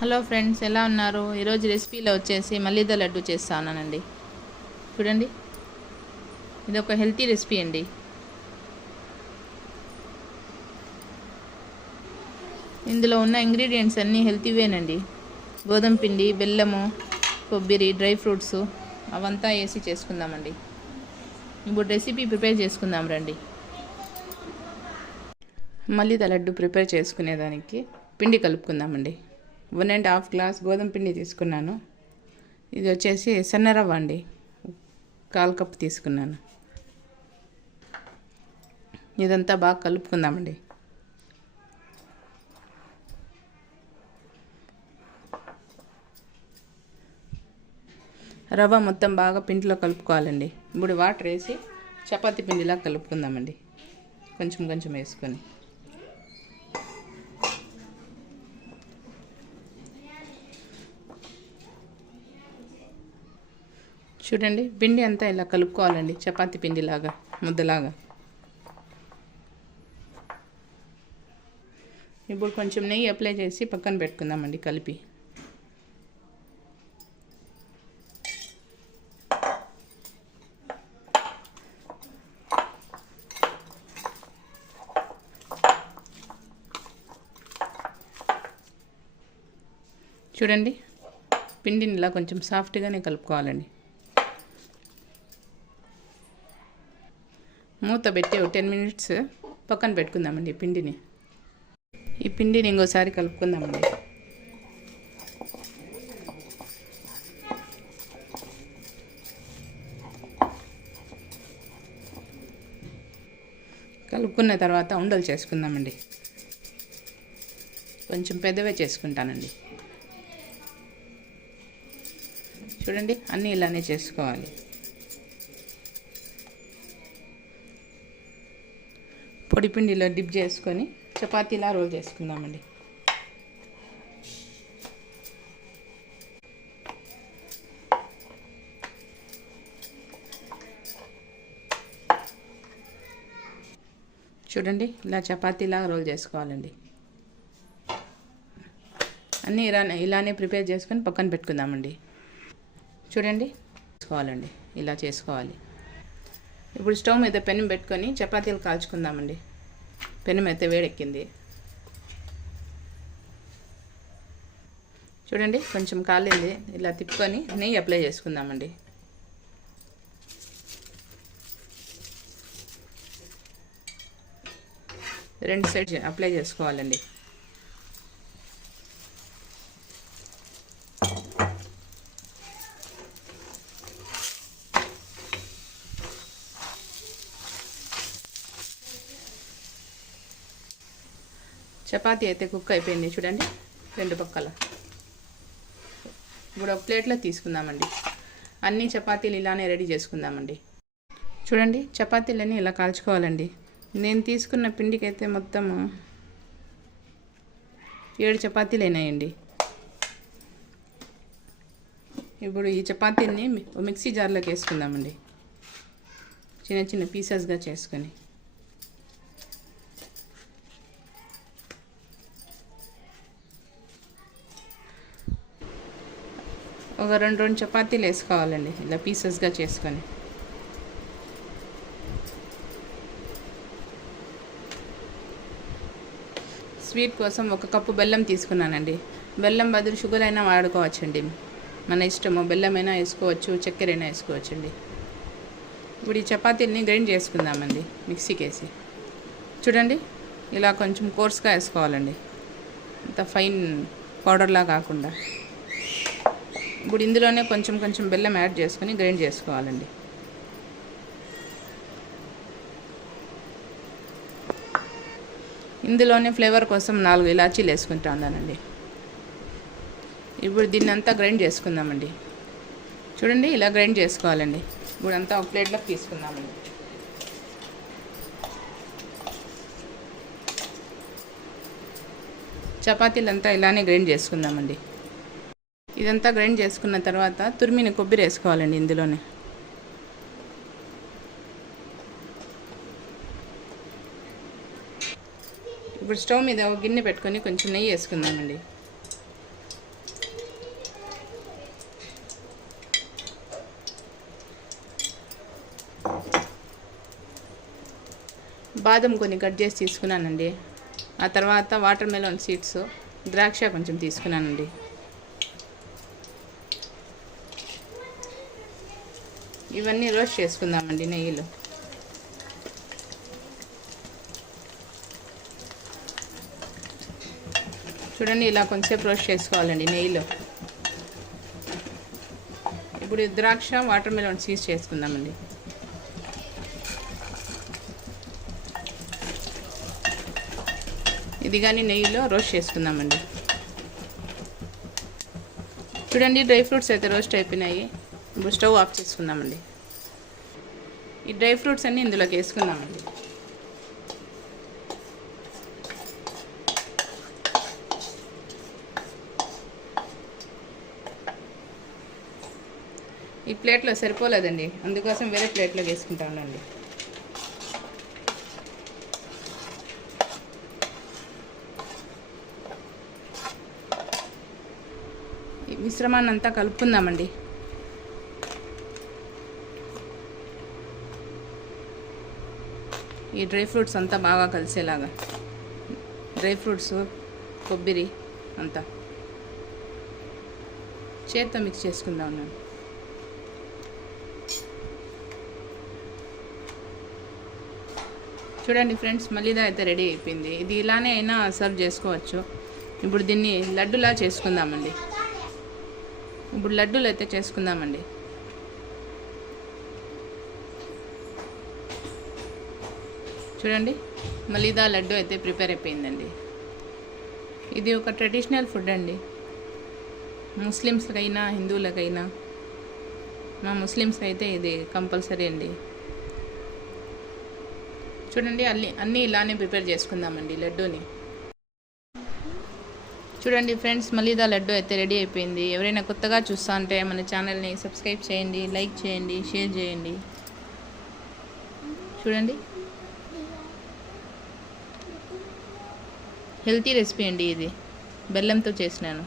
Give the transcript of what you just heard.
Hello friends ఎలా ఉన్నారు? ఈరోజు రెసిపీలో వచ్చేసి మల్లిద లడ్డు చేస్తానండి చూడండి. ఇది ఒక హెల్తీ రెసిపీ అండి. ఇందులో ఉన్న ఇంగ్రీడియంట్స్ అన్నీ హెల్తీవేనండి గోధుమ పిండి బెల్లము కొబ్బరి డ్రై ఫ్రూట్స్ అవంతా వేసి చేసుకుందామండి. ఇప్పుడు రెసిపీ ప్రిపేర్ చేసుకుందాం రండి. మల్లిద లడ్డు ప్రిపేర్ చేసుకునేదానికి పిండి కలుపుకుందామండి. వన్ అండ్ హాఫ్ గ్లాస్ గోధుమ పిండి తీసుకున్నాను. ఇది వచ్చేసి సన్నరవ్వ అండి. కాల్ కప్ తీసుకున్నాను. ఇదంతా బాగా కలుపుకుందామండి. రవ్వ మొత్తం బాగా పిండిలో కలుపుకోవాలండి. ఇప్పుడు వాటర్ వేసి చపాతీ పిండిలా కలుపుకుందామండి. కొంచెం కొంచెం వేసుకొని. చూడండి పిండి అంతా ఇలా కలుపుకోవాలండి చపాతి పిండిలాగా ముద్దలాగా. ఇప్పుడు కొంచెం నెయ్యి అప్లై చేసి పక్కన పెట్టుకుందామండి కలిపి. చూడండి పిండిని ఇలా కొంచెం సాఫ్ట్గానే కలుపుకోవాలండి. మూత పెట్టి ఒక టెన్ మినిట్స్ పక్కన పెట్టుకుందామండి పిండిని. ఈ పిండిని ఇంకోసారి కలుపుకుందామండి. కలుపుకున్న తర్వాత ఉండలు చేసుకుందామండి. కొంచెం పెద్దవే చేసుకుంటానండి. చూడండి అన్నీ ఇలానే చేసుకోవాలి. పొడిపిండిలో డిప్ చేసుకొని చపాతీలా రోల్ చేసుకుందామండి. చూడండి ఇలా చపాతీలా రోల్ చేసుకోవాలండి. అన్నీ ఇలా ఇలానే ప్రిపేర్ చేసుకొని పక్కన పెట్టుకుందామండి. చూడండి చేసుకోవాలండి ఇలా చేసుకోవాలి. ఇప్పుడు స్టవ్ మీద పెనం పెట్టుకొని చపాతీలు కాల్చుకుందామండి. పెనం అయితే వేడెక్కింది. చూడండి కొంచెం కాలింది. ఇలా తిప్పుకొని నెయ్యి అప్లై చేసుకుందామండి. రెండు సైడ్ అప్లై చేసుకోవాలండి. చపాతీ అయితే కుక్ అయిపోయింది చూడండి రెండు పక్కల. ఇప్పుడు ఒక ప్లేట్లో తీసుకుందామండి. అన్ని చపాతీలు ఇలానే రెడీ చేసుకుందామండి. చూడండి చపాతీలన్నీ ఇలా కాల్చుకోవాలండి. నేను తీసుకున్న పిండికి అయితే మొత్తము ఏడు చపాతీలు అయినాయండి. ఇప్పుడు ఈ చపాతీని మిక్సీ జార్లోకి వేసుకుందామండి. చిన్న చిన్న పీసెస్గా చేసుకొని. ఒక రెండు రెండు చపాతీలు వేసుకోవాలండి ఇలా పీసెస్గా చేసుకొని. స్వీట్ కోసం ఒక కప్పు బెల్లం తీసుకున్నానండి. బెల్లం బదులు షుగర్ అయినా వాడుకోవచ్చండి. మన ఇష్టము బెల్లం అయినా వేసుకోవచ్చు చక్కెర అయినా వేసుకోవచ్చండి. ఇప్పుడు ఈ చపాతీల్ని గ్రైండ్ చేసుకుందామండి మిక్సీకి వేసి చూడండి ఇలా కొంచెం కోర్స్గా వేసుకోవాలండి. అంత ఫైన్ పౌడర్లా కాకుండా. ఇప్పుడు ఇందులోనే కొంచెం కొంచెం బెల్లం యాడ్ చేసుకొని గ్రైండ్ చేసుకోవాలండి. ఇందులోనే ఫ్లేవర్ కోసం నాలుగు ఇలాచీలు వేసుకుంటానండి ఇప్పుడు దీన్ని అంతా గ్రైండ్ చేసుకుందామండి. చూడండి ఇలా గ్రైండ్ చేసుకోవాలండి. ఇప్పుడు అంతా ఒక ప్లేట్లోకి తీసుకుందామండి. చపాతీలంతా ఇలానే గ్రైండ్ చేసుకుందామండి. ఇదంతా గ్రైండ్ చేసుకున్న తర్వాత తురిమిన కొబ్బరి వేసుకోవాలండి ఇందులోనే. ఇప్పుడు స్టవ్ మీద ఒక గిన్నె పెట్టుకొని కొంచెం నెయ్యి వేసుకుందామండి. బాదం కొన్ని కట్ చేసి తీసుకున్నానండి. ఆ తర్వాత వాటర్ మెలోన్ సీడ్స్ ద్రాక్ష కొంచెం తీసుకున్నానండి. ఇవన్నీ రోస్ట్ చేసుకుందామండి నెయ్యిలో. చూడండి ఇలా కొంచెంసేపు రోస్ట్ చేసుకోవాలండి నెయ్యిలో. ఇప్పుడు ద్రాక్ష వాటర్ మెలన్ సీజ్ చేసుకుందామండి. ఇది కానీ నెయ్యిలో రోస్ట్ చేసుకుందామండి. చూడండి డ్రై ఫ్రూట్స్ అయితే రోస్ట్ అయిపోయినాయి. ఇప్పుడు స్టవ్ ఆఫ్ చేసుకుందామండి. ఈ డ్రై ఫ్రూట్స్ అన్నీ ఇందులోకి వేసుకుందామండి. ఈ ప్లేట్లో సరిపోలేదండి. అందుకోసం వేరే ప్లేట్లోకి వేసుకుంటానండి ఈ మిశ్రమాన్ని అంతా కలుపుకుందామండి. ఈ డ్రై ఫ్రూట్స్ అంతా బాగా కలిసేలాగా. డ్రై ఫ్రూట్స్ కొబ్బరి అంతా. చేత్తో మిక్స్ చేసుకుందాం ఉన్నాను చూడండి ఫ్రెండ్స్ మళ్ళీదా అయితే రెడీ అయిపోయింది. ఇది ఇలానే అయినా సర్వ్ చేసుకోవచ్చు. ఇప్పుడు దీన్ని లడ్డులా చేసుకుందామండి. ఇప్పుడు లడ్డూలు అయితే చేసుకుందామండి. చూడండి మలీదా లడ్డు అయితే ప్రిపేర్ అయిపోయిందండి. ఇది ఒక ట్రెడిషనల్ ఫుడ్ అండి. ముస్లిమ్స్కైనా హిందువులకైనా మా ముస్లిమ్స్ అయితే ఇది కంపల్సరీ అండి. చూడండి అన్ని అన్నీ ఇలానే ప్రిపేర్ చేసుకుందామండి లడ్డూని. చూడండి ఫ్రెండ్స్ మలీదా లడ్డు అయితే రెడీ అయిపోయింది. ఎవరైనా కొత్తగా చూస్తా ఉంటే మన ఛానల్ని సబ్స్క్రైబ్ చేయండి లైక్ చేయండి షేర్ చేయండి. చూడండి. హెల్తీ రెసిపీ అండి ఇది. బెల్లంతో చేసినాను.